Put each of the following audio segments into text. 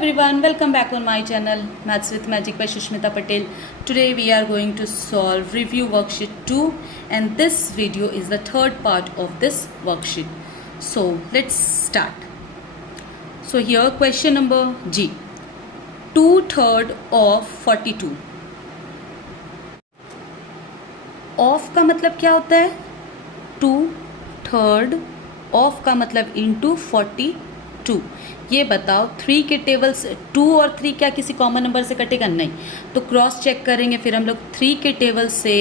everyone, welcome back on my channel Maths with Magic by Shushmita Patel. Today we are going to solve review worksheet 2 and this video is the third part of this worksheet. So let's start. So here question number G. 2/3 of 42. Of का मतलब क्या होता है? 2/3 of का मतलब into 42. ये बताओ 3 के टेबल से 2 और 3 क्या किसी कॉमन नंबर से कटेगा? नहीं. तो क्रॉस चेक करेंगे फिर हम लोग. 3 के टेबल से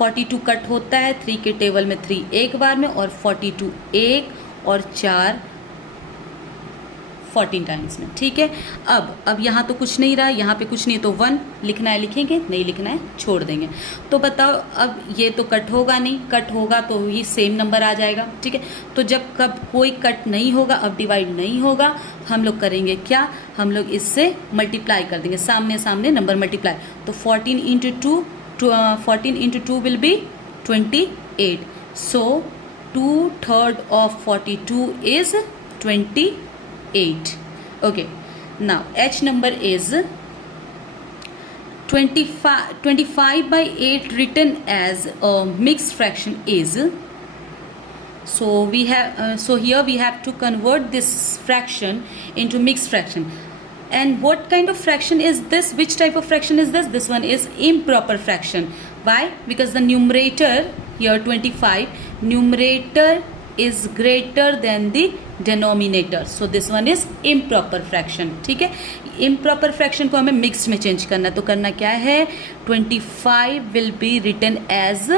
42 कट होता है. 3 के टेबल में 3 एक बार में और 42 एक और 4 14 टाइम्स में. ठीक है. अब यहाँ तो कुछ नहीं रहा, यहाँ पे कुछ नहीं, तो 1 लिखना है लिखेंगे, नहीं लिखना है छोड़ देंगे. तो बताओ अब ये तो कट होगा नहीं, कट होगा तो ही सेम नंबर आ जाएगा. ठीक है. तो जब कब कोई कट नहीं होगा, अब डिवाइड नहीं होगा, हम लोग करेंगे क्या? हम लोग इससे मल्टीप्लाई कर देंगे, सामने सामने नंबर मल्टीप्लाई. तो 14 into 2 will be 28. So 2/3 of 42 is 28. Okay, now H number is 25 by 8 written as a mixed fraction is. So we have so here we have to convert this fraction into mixed fraction. And what kind of fraction is this? Which type of fraction is this? This one is improper fraction. Why? Because the numerator here 25, numerator is greater than the denominator. So this one is improper fraction. ठीक है. improper fraction को हमें mixed में change करना. तो करना क्या है? 25 will be written as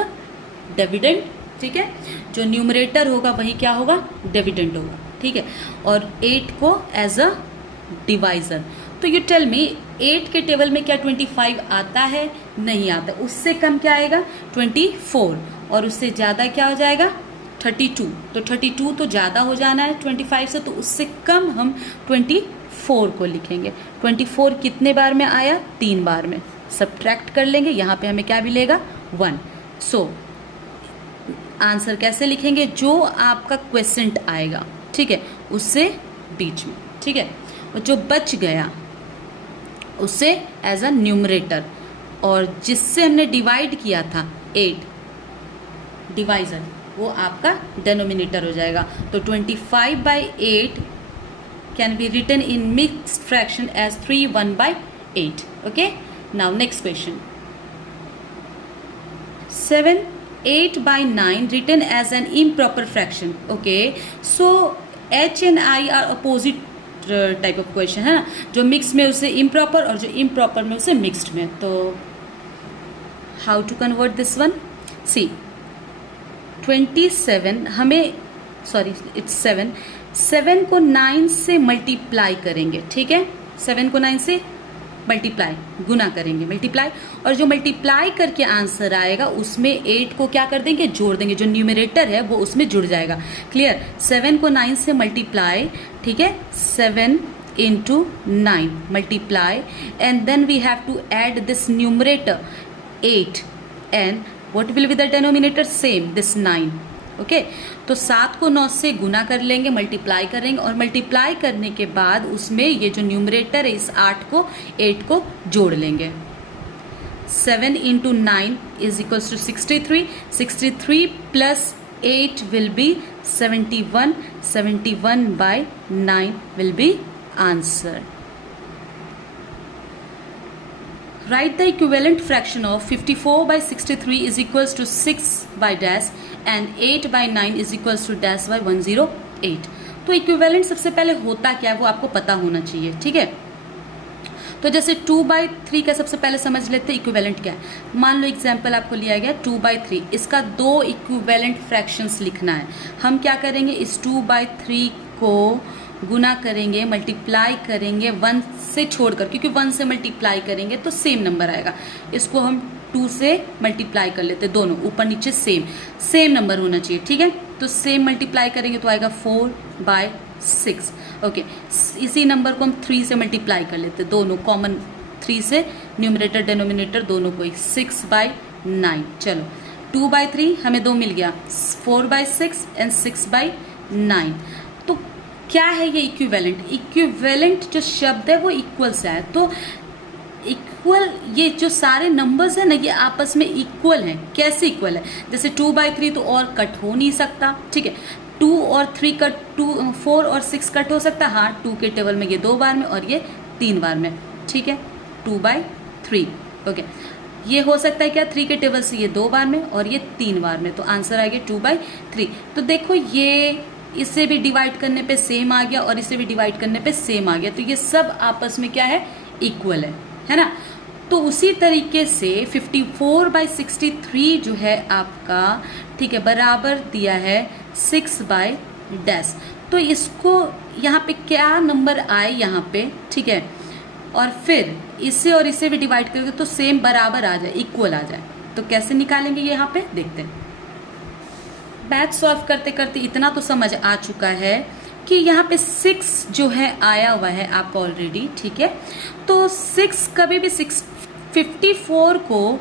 dividend. ठीक है. जो न्यूमरेटर होगा वही क्या होगा? डिविडेंड होगा. ठीक है. और 8 को एज अ डिवाइजर. तो यू टेल मी 8 के टेबल में क्या 25 आता है? नहीं आता. उससे कम क्या आएगा? 24. और उससे ज़्यादा क्या हो जाएगा? 32. तो 32 तो ज़्यादा हो जाना है 25 से, तो उससे कम हम 24 को लिखेंगे. 24 कितने बार में आया? 3 बार में. सब्ट्रैक्ट कर लेंगे, यहाँ पे हमें क्या मिलेगा? 1. सो आंसर कैसे लिखेंगे? जो आपका क्वेश्चन आएगा, ठीक है, उससे बीच में. ठीक है. और जो बच गया उसे एज अ न्यूमरेटर, और जिससे हमने डिवाइड किया था 8 डिवाइजर, वो आपका डेनोमिनेटर हो जाएगा. तो 25 by 8 can be written in mixed fraction as 3/1/8. Okay. Now next question. 8 by 9 written as an improper fraction. Okay, so H and I are opposite type of question है ना. जो मिक्स में उसे इम्प्रॉपर और जो इम्प्रॉपर में उसे mixed में. तो how to convert this one? C 27 हमें इट्स 7 को 9 से मल्टीप्लाई करेंगे. ठीक है. 7 को 9 से मल्टीप्लाई, गुना करेंगे, मल्टीप्लाई, और जो मल्टीप्लाई करके आंसर आएगा उसमें 8 को क्या कर देंगे? जोड़ देंगे. जो न्यूमरेटर है वो उसमें जुड़ जाएगा. क्लियर. 7 को 9 से मल्टीप्लाई. ठीक है. 7 into 9 multiply, and then we have to add this numerator 8 and what will be the denominator? Same, this 9. Okay. तो 7 को 9 से गुना कर लेंगे, मल्टीप्लाई करेंगे, और मल्टीप्लाई करने के बाद उसमें ये जो न्यूमरेटर है इस 8 को जोड़ लेंगे. 7 into 9 is equals to 63. 63 plus 8 will be 71. 71 by 9 will be answer. Write the equivalent fraction of 54 by 63 is equals to 6 by dash and 8 by 9 is equals to dash by 108. तो इक्विवेलेंट सबसे पहले होता क्या है वो आपको पता होना चाहिए. ठीक है. तो जैसे 2/3 का सबसे पहले समझ लेते हैं इक्विवेलेंट क्या है. मान लो एग्जांपल आपको लिया गया 2/3, इसका 2 इक्विवेलेंट फ्रैक्शंस लिखना है. हम क्या करेंगे? इस 2/3 को गुना करेंगे, मल्टीप्लाई करेंगे 1 से छोड़कर, क्योंकि 1 से मल्टीप्लाई करेंगे तो सेम नंबर आएगा. इसको हम 2 से मल्टीप्लाई कर लेते, दोनों ऊपर नीचे सेम नंबर होना चाहिए. ठीक है. तो सेम मल्टीप्लाई करेंगे तो आएगा 4/6. ओके. इसी नंबर को हम 3 से मल्टीप्लाई कर लेते, दोनों कॉमन 3 से, न्यूमरेटर डेनोमिनेटर दोनों को 6/9. चलो 2/3 हमें 2 मिल गया, 4/6 एंड 6/9. तो क्या है ये इक्विवेलेंट? इक्विवेलेंट जो शब्द है वो इक्वल से है, तो इक्वल, ये जो सारे नंबर्स है ना ये आपस में इक्वल हैं। कैसे इक्वल है? जैसे 2/3 तो और कट हो नहीं सकता, ठीक है। 2 और 3 कट, 4 और 6 कट हो सकता है, हाँ 2 के टेबल में ये 2 बार में और ये 3 बार में, ठीक है। 2/3 ओके, ये हो सकता है क्या? 3 के टेबल से ये 2 बार में और ये 3 बार में, तो आंसर आ गया 2/3। तो देखो ये इसे भी डिवाइड करने पे सेम आ गया और इसे भी डिवाइड करने पे सेम आ गया, तो ये सब आपस में क्या है? इक्वल है ना। तो उसी तरीके से 54/63 जो है आपका, ठीक है, बराबर दिया है 6/। तो इसको यहाँ पे क्या नंबर आए यहाँ पे, ठीक है, और फिर इसे और इसे भी डिवाइड करोगे तो सेम बराबर आ जाए, इक्वल आ जाए। तो कैसे निकालेंगे ये यहाँ पे देखते हैं। मैथ सॉल्व करते करते इतना तो समझ आ चुका है कि यहाँ पे 6 जो है आया हुआ है आपका ऑलरेडी, ठीक है। तो 6 कभी भी 54 को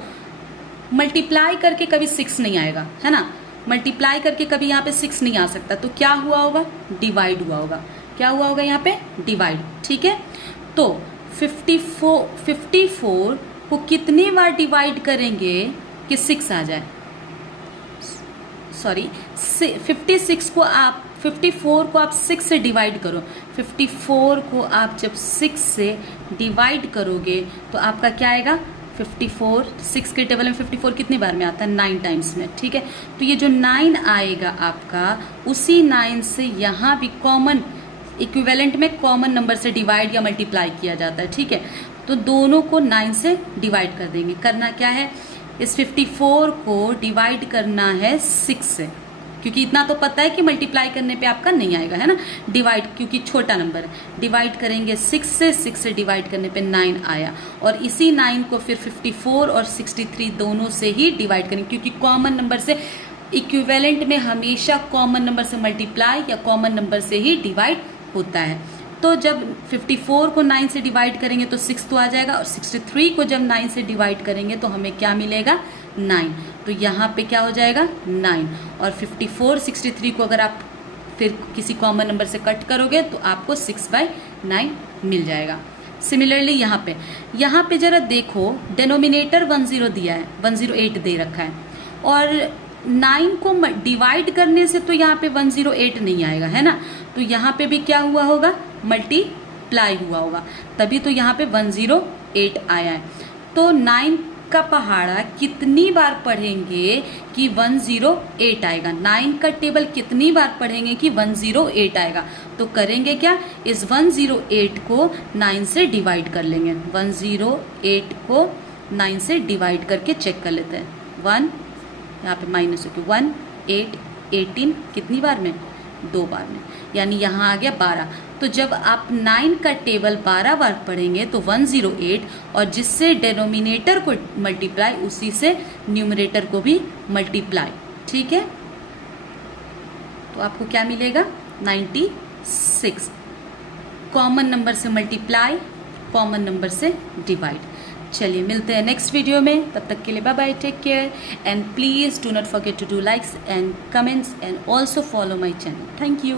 मल्टीप्लाई करके कभी 6 नहीं आएगा, है ना। मल्टीप्लाई करके कभी यहाँ पे 6 नहीं आ सकता, तो क्या हुआ होगा? डिवाइड हुआ होगा। क्या हुआ होगा यहाँ पे? डिवाइड, ठीक है। तो 54 को कितनी बार डिवाइड करेंगे कि 6 आ जाए? सॉरी, 54 को आप 6 से डिवाइड करो। 54 को आप जब 6 से डिवाइड करोगे तो आपका क्या आएगा? 54, 6 के टेबल में 54 कितनी बार में आता है? 9 टाइम्स में, ठीक है। तो ये जो 9 आएगा आपका, उसी 9 से यहाँ भी कॉमन, इक्विवेलेंट में कॉमन नंबर से डिवाइड या मल्टीप्लाई किया जाता है, ठीक है। तो दोनों को 9 से डिवाइड कर देंगे। करना क्या है? इस 54 को डिवाइड करना है 6 से, क्योंकि इतना तो पता है कि मल्टीप्लाई करने पे आपका नहीं आएगा, है ना। डिवाइड क्योंकि छोटा नंबर है, डिवाइड करेंगे 6 से डिवाइड करने पे 9 आया, और इसी 9 को फिर 54 और 63 दोनों से ही डिवाइड करेंगे, क्योंकि कॉमन नंबर से, इक्विवेलेंट में हमेशा कॉमन नंबर से मल्टीप्लाई या कॉमन नंबर से ही डिवाइड होता है। तो जब 54 को 9 से डिवाइड करेंगे तो 6 तो आ जाएगा, और 63 को जब 9 से डिवाइड करेंगे तो हमें क्या मिलेगा? 9। तो यहाँ पे क्या हो जाएगा? 9। और 54, 63 को अगर आप फिर किसी कॉमन नंबर से कट करोगे तो आपको 6/9 मिल जाएगा। सिमिलरली यहाँ पे जरा देखो, डेनोमिनेटर 10 दिया है, 108 दे रखा है, और 9 को डिवाइड करने से तो यहाँ पे 108 नहीं आएगा, है ना। तो यहाँ पे भी क्या हुआ होगा? मल्टीप्लाई हुआ होगा, तभी तो यहाँ पे 108 आया है। तो 9 का पहाड़ा कितनी बार पढ़ेंगे कि 108 आएगा? 9 का टेबल कितनी बार पढ़ेंगे कि 108 आएगा? तो करेंगे क्या? इस 108 को 9 से डिवाइड कर लेंगे। 108 को 9 से डिवाइड करके चेक कर लेते हैं। 1 यहाँ पे माइनस हो गया, 1 8 18 कितनी बार में? 2 बार में, यानी यहाँ आ गया 12। तो जब आप 9 का टेबल 12 बार पढ़ेंगे तो 108, और जिससे डेनोमिनेटर को मल्टीप्लाई उसी से न्यूमरेटर को भी मल्टीप्लाई, ठीक है। तो आपको क्या मिलेगा? 96। कॉमन नंबर से मल्टीप्लाई, कॉमन नंबर से डिवाइड। चलिए मिलते हैं नेक्स्ट वीडियो में, तब तक के लिए bye bye, take care, and please do not forget to do likes and comments and also follow my channel. Thank you.